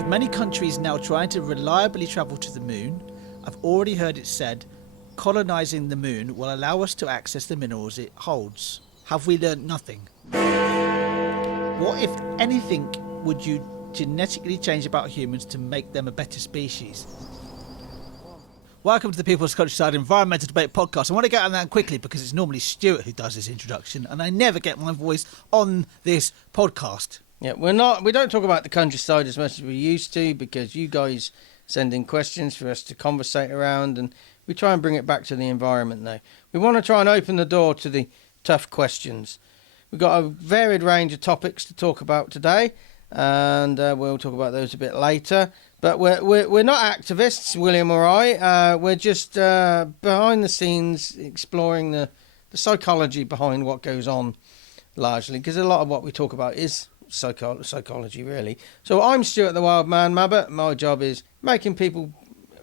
With many countries now trying to reliably travel to the moon, I've already heard it said, colonising the moon will allow us to access the minerals it holds. Have we learnt nothing? What, if anything, would you genetically change about humans to make them a better species? Welcome to the People's Countryside Environmental Debate Podcast. I want to get on that quickly because it's normally Stuart who does this introduction, and I never get my voice on this podcast. Yeah, we don't talk about the countryside as much as we used to because you guys send in questions for us to conversate around, and we try and bring it back to the environment now. We want to try and open the door to the tough questions. We've got a varied range of topics to talk about today, and we'll talk about those a bit later. But we're not activists, William or I. We're just behind the scenes exploring the psychology behind what goes on, largely, because a lot of what we talk about is psychology, really. So I'm Stuart the Wildman, Mabbutt. My job is making people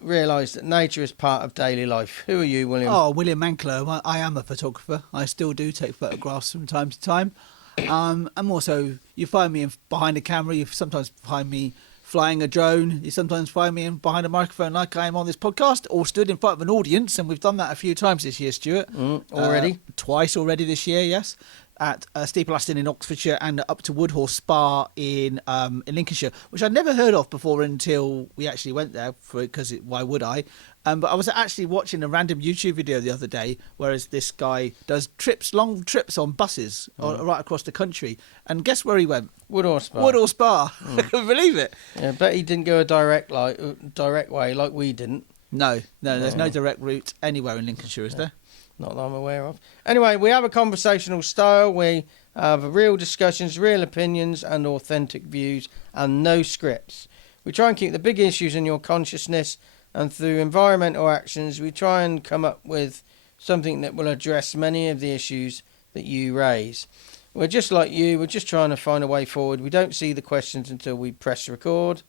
realise that nature is part of daily life. Who are you, William? Oh, William Mankelow. I am a photographer. I still do take photographs from time to time. I'm also, you find me behind a camera, you sometimes find me flying a drone, you sometimes find me behind a microphone like I am on this podcast, or stood in front of an audience, and we've done that a few times this year, Stuart. Already? Twice already this year, yes. At Steeple Aston in Oxfordshire and up to Woodhorse Spa in Lincolnshire, which I'd never heard of before until we actually went there, because why would I? But I was actually watching a random YouTube video the other day, whereas this guy does long trips on buses right across the country. And guess where he went? Woodhorse Spa. Woodhorse Spa. I couldn't believe it. Yeah, bet he didn't go a direct way like we didn't. No, there's no direct route anywhere in Lincolnshire, is there? Not that I'm aware of. Anyway, we have a conversational style. We have real discussions, real opinions and authentic views, and no scripts. We try and keep the big issues in your consciousness, and through environmental actions we try and come up with something that will address many of the issues that you raise. We're just like you. We're just trying to find a way forward. We don't see the questions until we press record,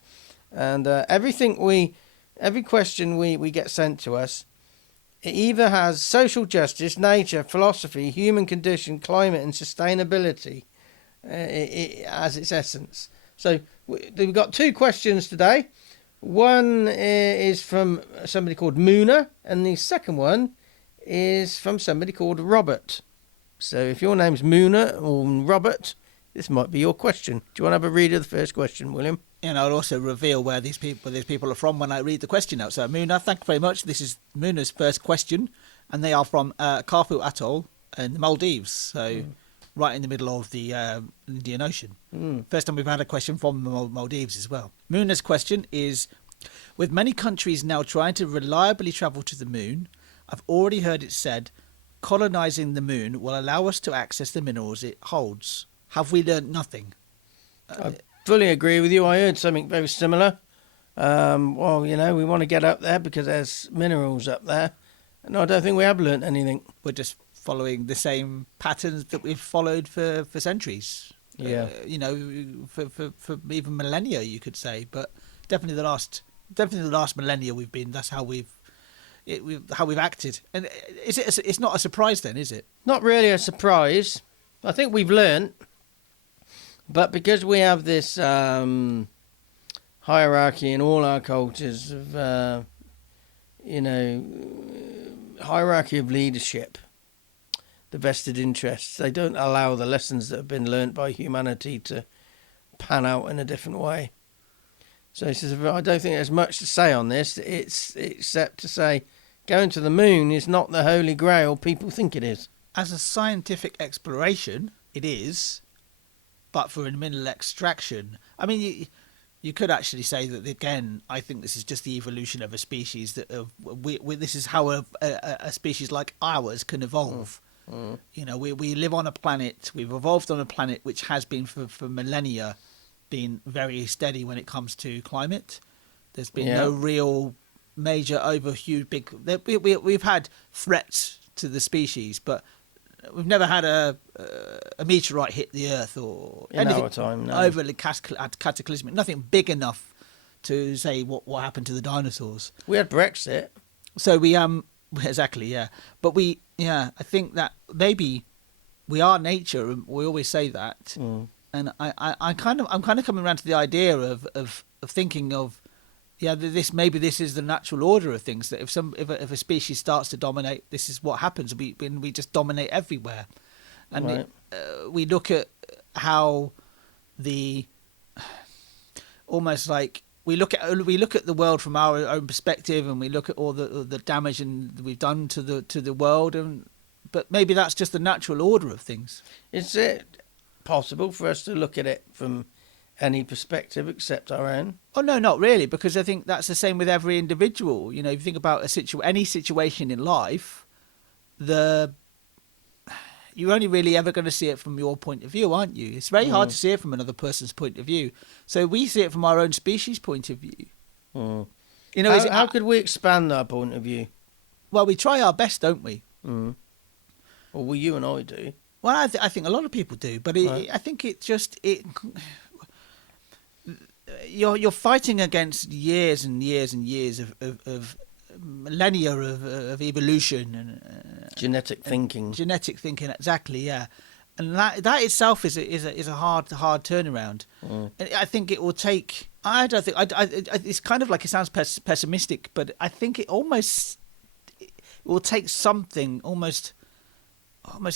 and every question we get sent to us, it either has social justice, nature, philosophy, human condition, climate and sustainability as its essence. So we've got two questions today. One is from somebody called Moona, and the second one is from somebody called Robert. So if your name's Moona or Robert, this might be your question. Do you want to have a read of the first question, William? And I'll also reveal where these people are from when I read the question out. So, Moona, thank you very much. This is Moona's first question, and they are from Kaafu Atoll in the Maldives, so right in the middle of the Indian Ocean. First time we've had a question from the Maldives as well. Moona's question is, with many countries now trying to reliably travel to the moon, I've already heard it said, colonising the moon will allow us to access the minerals it holds. Have we learnt nothing? I fully agree with you. I heard something very similar. We want to get up there because there's minerals up there. And I don't think we have learnt anything. We're just following the same patterns that we've followed for centuries. Yeah. For even millennia, you could say. But definitely the last millennia that's how we've acted. And it's not a surprise then, is it? Not really a surprise. I think we've learnt. But because we have this hierarchy in all our cultures of, hierarchy of leadership, the vested interests, they don't allow the lessons that have been learnt by humanity to pan out in a different way. So he says, I don't think there's much to say on this, except to say going to the moon is not the holy grail people think it is. As a scientific exploration, it is. But for a mineral extraction, I mean, you could actually say that, again, I think this is just the evolution of a species. This is how a species like ours can evolve. You know, we live on a planet, we've evolved on a planet which has been for millennia been very steady when it comes to climate. There's been no real major we've had threats to the species, but we've never had a meteorite hit the Earth or anything overly cataclysmic. Nothing big enough to say what happened to the dinosaurs. We had Brexit, so we exactly, yeah. But I think that maybe we are nature, and we always say that. And I'm kind of coming around to the idea of thinking of, yeah, maybe this is the natural order of things, that if a species starts to dominate, this is what happens. We just dominate everywhere. And Right. we look at how almost like we look at the world from our own perspective, and we look at all the damage we've done to the world, but maybe that's just the natural order of things. Is it possible for us to look at it from any perspective except our own? Oh no, not really, because I think that's the same with every individual. You know, if you think about any situation in life, you're only really ever going to see it from your point of view, aren't you? It's very hard to see it from another person's point of view. So we see it from our own species' point of view. Mm. You know, how could we expand our point of view? Well, we try our best, don't we? Mm. Well, you and I do. Well, I think a lot of people do, but I think you're fighting against years and years and years of millennia of evolution and genetic thinking. Genetic thinking, exactly, yeah. And that itself is a hard turnaround. Mm. And I think it will take. I don't think. It's kind of like, it sounds pessimistic, but I think it will take something almost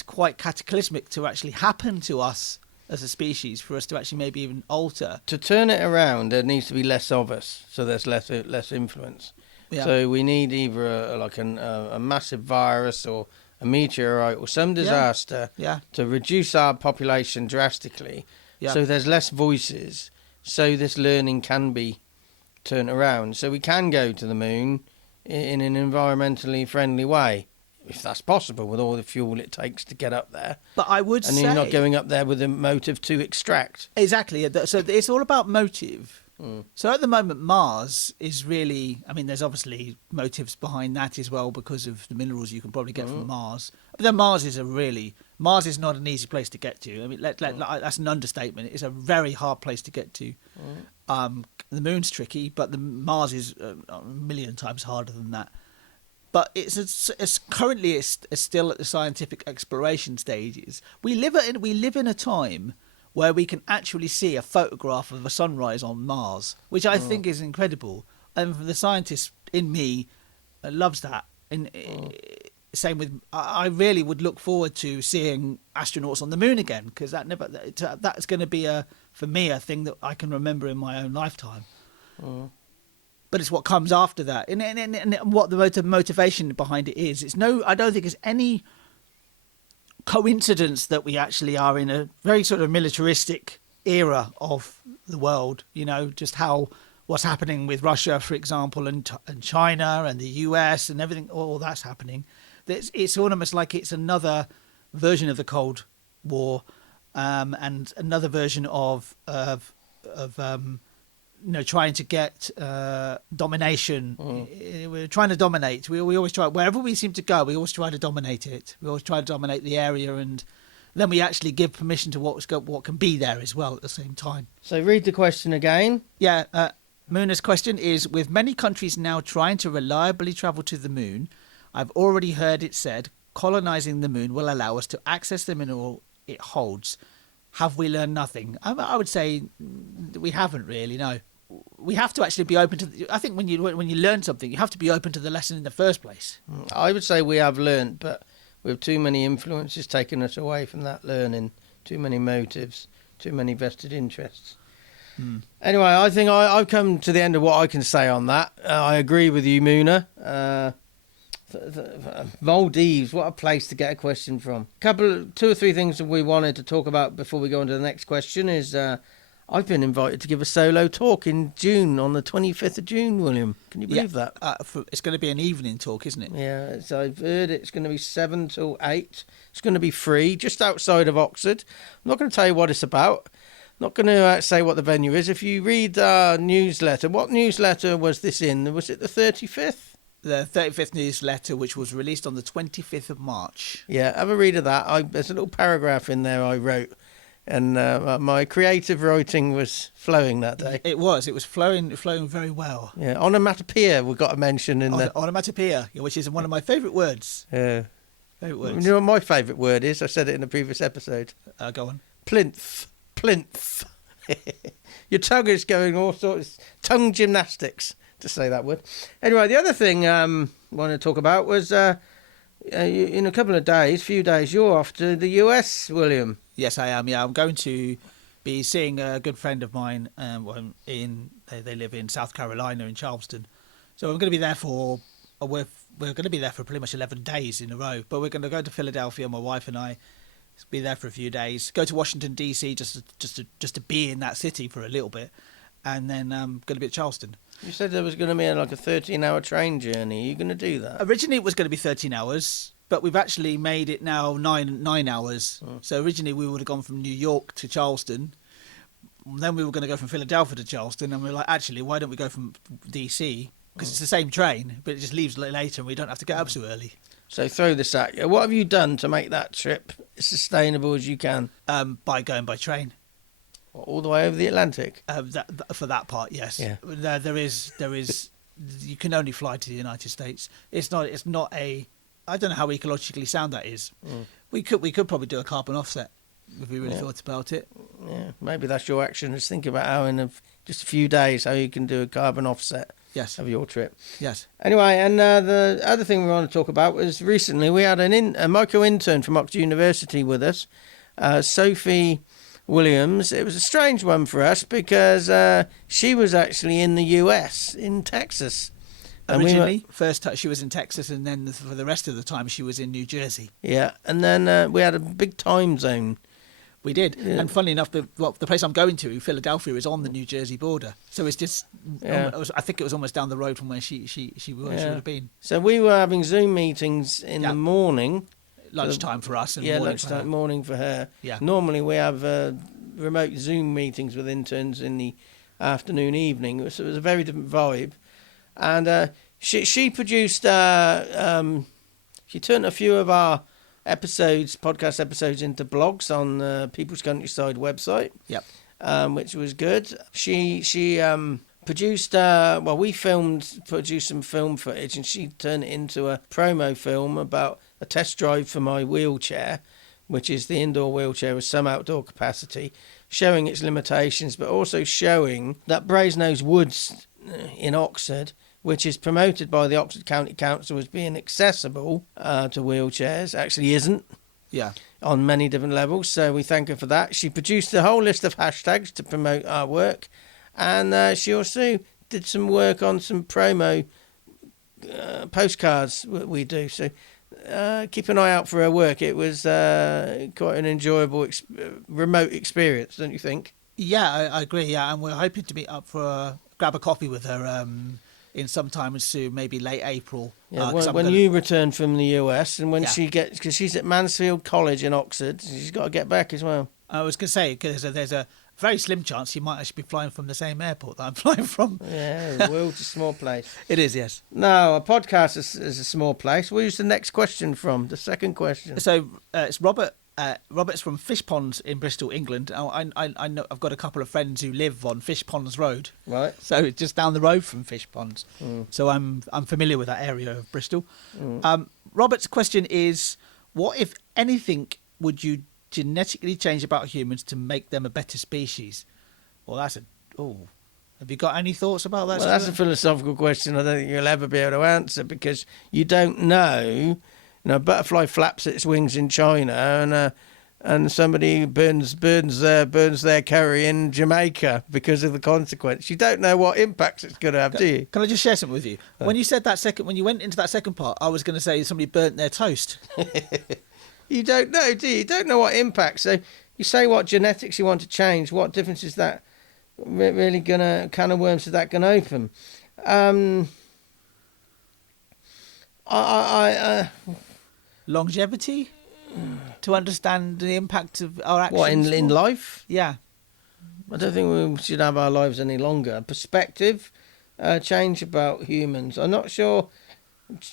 quite cataclysmic to actually happen to us as a species for us to actually maybe even alter. To turn it around, there needs to be less of us, so there's less influence. Yeah. So we need either a massive virus or a meteorite or some disaster to reduce our population drastically. Yeah. So there's less voices. So this learning can be turned around. So we can go to the moon in an environmentally friendly way, if that's possible, with all the fuel it takes to get up there. But I would say... And you're not going up there with a motive to extract. Exactly. So it's all about motive. Mm. So at the moment, Mars is really... I mean, there's obviously motives behind that as well, because of the minerals you can probably get from Mars. But then Mars is not an easy place to get to. I mean, that's an understatement. It's a very hard place to get to. The moon's tricky, but the Mars is a million times harder than that. But it's currently still at the scientific exploration stages. We live in a time where we can actually see a photograph of a sunrise on Mars, which I think is incredible. And the scientist in me loves that. And same with, I really would look forward to seeing astronauts on the moon again, because that's going to be for me a thing that I can remember in my own lifetime. But it's what comes after that, and what the motivation behind it is. I don't think it's any coincidence that we actually are in a very sort of militaristic era of the world. You know, just what's happening with Russia, for example, and China and the US and everything. All that's happening. It's almost like it's another version of the Cold War, and another version of trying to get domination. We're trying to dominate. We always try, wherever we seem to go, we always try to dominate it. We always try to dominate the area, and then we actually give permission to what can be there as well at the same time. So read the question again. Yeah, Muna's question is, with many countries now trying to reliably travel to the moon, I've already heard it said colonising the moon will allow us to access the mineral it holds. Have we learned nothing? I would say we haven't really, no. We have to actually be open to... I think when you learn something, you have to be open to the lesson in the first place. I would say we have learned, but with too many influences taking us away from that learning, too many motives, too many vested interests. Anyway, I think I've come to the end of what I can say on that. I agree with you, Muna. Maldives, what a place to get a question from. Two or three things that we wanted to talk about before we go on to the next question is I've been invited to give a solo talk in June, on the 25th of June, William. Can you believe that? It's going to be an evening talk, isn't it? Yeah, I've heard it's going to be 7 till 8. It's going to be free, just outside of Oxford. I'm not going to tell you what it's about. I'm not going to say what the venue is. If you read our newsletter, what newsletter was this in? Was it the 35th? The 35th newsletter, which was released on the 25th of March. Yeah, have a read of that. There's a little paragraph in there I wrote, and my creative writing was flowing that day. It was flowing very well. Yeah, onomatopoeia we've got to mention in there. Onomatopoeia, which is one of my favourite words. Yeah. Favourite words. You know what my favourite word is? I said it in a previous episode. Go on. Plinth. plinth. Your tongue is going all sorts, tongue gymnastics, to say that word. Anyway, the other thing I wanted to talk about was in a couple of days, few days, you're off to the US, William. Yes, I am. Yeah, I'm going to be seeing a good friend of mine. They live in South Carolina in Charleston, so I'm going to be there for. We're going to be there for pretty much 11 days in a row. But we're going to go to Philadelphia, my wife and I. Be there for a few days. Go to Washington D.C. just to be in that city for a little bit, and then going to be at Charleston. You said there was going to be like a 13-hour train journey. Are you going to do that? Originally, it was going to be 13 hours, but we've actually made it now nine hours. Oh. So originally, we would have gone from New York to Charleston. Then we were going to go from Philadelphia to Charleston, and we were like, actually, why don't we go from D.C. because it's the same train, but it just leaves later, and we don't have to get up so early. So throw this at you. What have you done to make that trip as sustainable as you can? By going by train. All the way over the Atlantic? For that part, yes. Yeah. There is. You can only fly to the United States. It's not a. I don't know how ecologically sound that is. Mm. We could probably do a carbon offset if we really thought about it. Yeah, maybe that's your action. Just think about how in just a few days how you can do a carbon offset. Yes. Of your trip. Yes. Anyway, and the other thing we want to talk about was recently we had a micro-intern from Oxford University with us, Sophie Williams. It was a strange one for us because she was actually in the US, in Texas. Originally, first she was in Texas, and then for the rest of the time she was in New Jersey. Yeah, and then we had a big time zone. We did, and funnily enough, the place I'm going to, Philadelphia, is on the New Jersey border. So it's just, I think it was almost down the road from where she would have been. So we were having Zoom meetings in the morning, lunchtime for us, and morning for her. Yeah. Normally we have remote Zoom meetings with interns in the afternoon, evening. So it was a very different vibe, and she produced. She turned a few of our podcast episodes into blogs on People's Countryside website. Yep. Which was good. She produced we produced some film footage, and she turned it into a promo film about a test drive for my wheelchair, which is the indoor wheelchair with some outdoor capacity, showing its limitations, but also showing that Brasenose Woods in Oxford, which is promoted by the Oxford County Council as being accessible to wheelchairs, actually isn't. Yeah. On many different levels, so we thank her for that. She produced a whole list of hashtags to promote our work, and she also did some work on some promo postcards we do. So keep an eye out for her work. It was quite an enjoyable remote experience, don't you think? Yeah, I agree. Yeah, and we're hoping to meet up for grab a coffee with her in some time soon, maybe late April. Yeah, when you return from the US, and when she gets, because she's at Mansfield College in Oxford, she's got to get back as well. I was going to say, because there's a very slim chance you might actually be flying from the same airport that I'm flying from. Yeah, the world's a small place. It is, yes. No, a podcast is a small place. Where's the next question from? The second question. So it's Robert. Robert's from Fishponds in Bristol, England. I know I've got a couple of friends who live on Fishponds Road. Right. So it's just down the road from Fishponds. Mm. So I'm familiar with that area of Bristol. Mm. Robert's question is, what, if anything, would you genetically change about humans to make them a better species? Well, have you got any thoughts about that? Well, that's a philosophical question I don't think you'll ever be able to answer, because you don't know. A butterfly flaps its wings in China, and somebody burns their curry in Jamaica because of the consequence. You don't know what impacts it's going to have, do you? Can I just share something with you? When you said when you went into that second part, I was going to say somebody burnt their toast. You don't know, do you? You don't know what impacts. So you say what genetics you want to change. What difference is that really going to, can of worms is that going to open? Longevity, to understand the impact of our actions. What, in life? Yeah. I don't think we should have our lives any longer. Perspective change about humans. I'm not sure.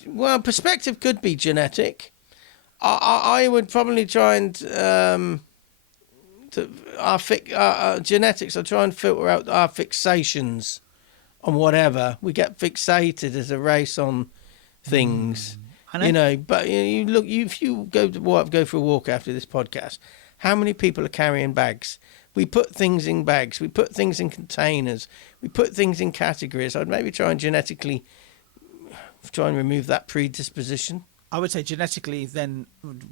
Well, perspective could be genetic. I would probably try and our genetics. I try and filter out our fixations on whatever. We get fixated as a race on things. But you look. If you go for a walk after this podcast, how many people are carrying bags we put things in bags, we put things in containers, we put things in categories. I'd maybe try and genetically try and remove that predisposition. I would say genetically, then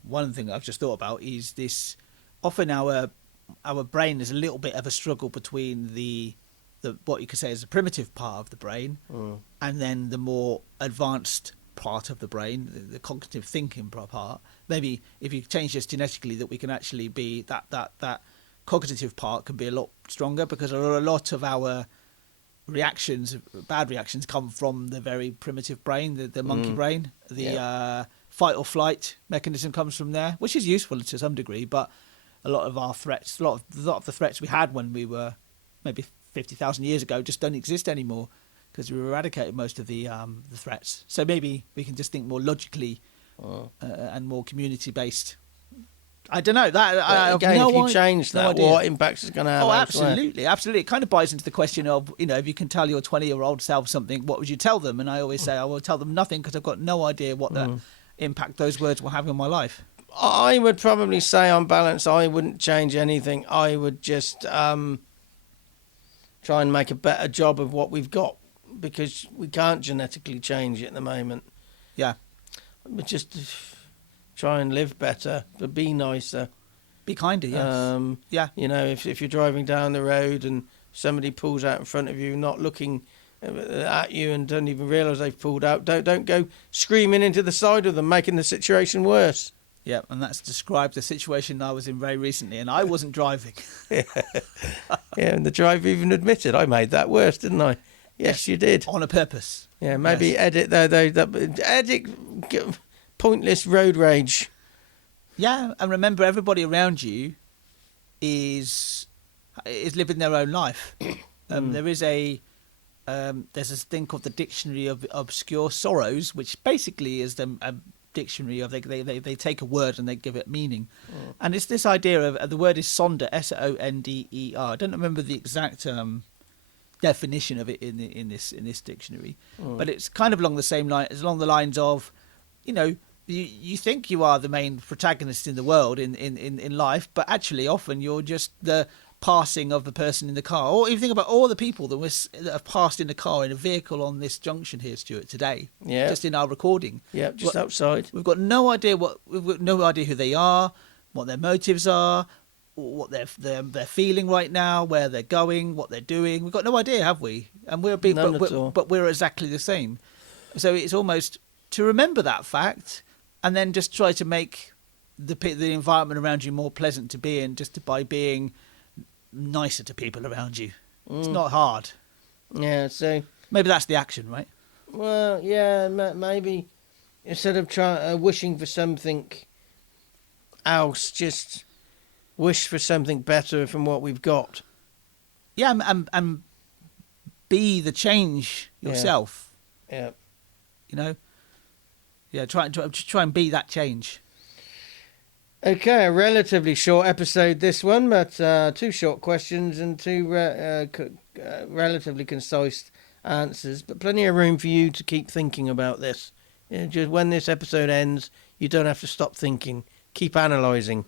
one thing I've just thought about is this. Often our brain is a little bit of a struggle between the what you could say is the primitive part of the brain and then the more advanced part of the brain, the cognitive thinking part. Maybe if you change this genetically, that we can actually be that cognitive part can be a lot stronger, because a lot of our reactions, bad reactions, come from the very primitive brain, the monkey brain. The fight or flight mechanism comes from there, which is useful to some degree, but a lot of our threats, a lot of the threats we had when we were maybe 50,000 years ago just don't exist anymore, because we eradicated most of the threats. So maybe we can just think more logically and more community based. I don't know. That again, no if you change that, what impacts is going to have? Oh, elsewhere? absolutely. It kind of buys into the question of, if you can tell your 20-year-old self something, what would you tell them? And I always say I will tell them nothing, because I've got no idea what the impact those words will have on my life. I would probably say, on balance, I wouldn't change anything. I would just try and make a better job of what we've got, because we can't genetically change it at the moment. Yeah. But just try and live better, but be nicer. Be kinder, yes. If you're driving down the road and somebody pulls out in front of you, not looking at you and don't even realise they've pulled out, don't go screaming into the side of them, making the situation worse. Yeah, and that's described the situation I was in very recently, and I wasn't driving. Yeah, and the driver even admitted, I made that worse, didn't I? Yes, you did. On a purpose. Yeah, maybe edit edit pointless road rage. Yeah, and remember, everybody around you is living their own life. There's this thing called the Dictionary of Obscure Sorrows, which basically is a dictionary of they take a word and they give it meaning, and it's this idea of the word is sonder, Sonder. I don't remember the exact definition of it in this dictionary, but it's kind of along the lines of, you think you are the main protagonist in the world in life, but actually often you're just the passing of the person in the car. Or you think about all the people that have passed in the car in a vehicle on this junction here, Stuart, today. Yeah. Just in our recording. Yeah, just outside. We've got no idea who they are, what their motives are, what they're feeling right now, where they're going, what they're doing. We've got no idea, have we? And but we're exactly the same. So it's almost to remember that fact, and then just try to make the environment around you more pleasant to be in, by being nicer to people around you. It's not hard. Yeah, so maybe that's the action, right? Well, yeah, maybe instead of wishing for something else, just wish for something better from what we've got. Yeah, and be the change yourself. Yeah. Yeah, try and be that change. Okay, a relatively short episode this one, but 2 short questions and 2 relatively concise answers, but plenty of room for you to keep thinking about this. Just when this episode ends, you don't have to stop thinking. Keep analysing.